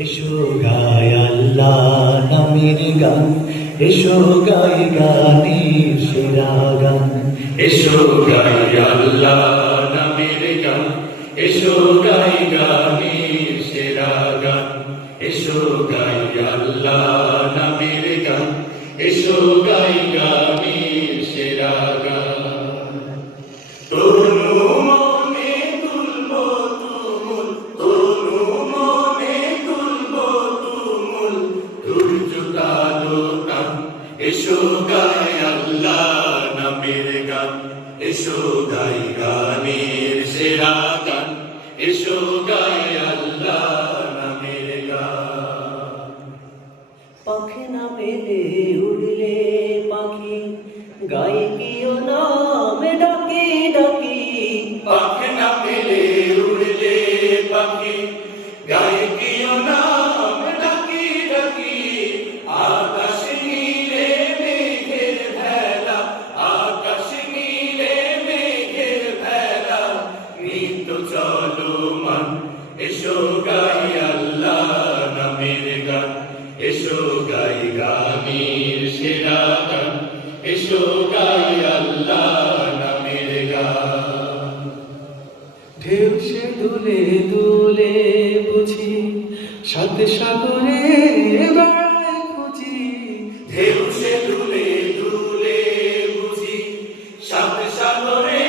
এসো গাই আল্লাহ নামের গান, এসো গাই গানের সেরা গান। এসো গাই আল্লাহ নামের গান, এসো গাই গানের সেরা গান। এসো গাই আল্লাহ নামের গান, এসো গাই গানের সেরা গান। তরুণ মনে তুলব তুমুল, তরুণ মনে তুলব তুমুল, দুর্য তালুকান। এসো গাই আল্লাহ নামের গান, এসো গাই গানের সেরা গান। এসো গাই আল্লাহ নামের গান। পাখি না পেলে উড়লে পাখি, গাই কিও নামে ডাকি ডাকি। পাখি না পেলে উড়লে পাখি, গায়ে কিও নাম ডাকি ডাকি। আকাশ নীলে মেঘের ভেলা, আকাশ নীলে মেঘের ভেলা, নিত্য চলমান। এসো গাই আল্লাহ নামের গান, এসো গাই গানের সেরা গান। এসো গাই আল্লাহ নামের গান। ঢেউ সে দুলে দুলে বুঝি, সাথে সাগরে বেড়ায় খুঁজি। ঢেউ সে দুলে দুলে বুঝি, সাত সাগরে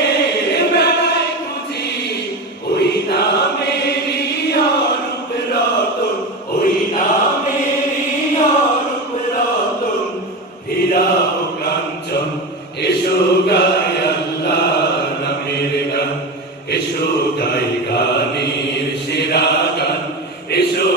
বেড়ায় খুঁজি। ওই নামেরই অরূপ রতন, ওই নামেরই অরূপ রতন, হীরা ও কাঞ্চন। এসো গাই আল্লাহ নামের গান, এসো গাই গানের সেরা গান। এসো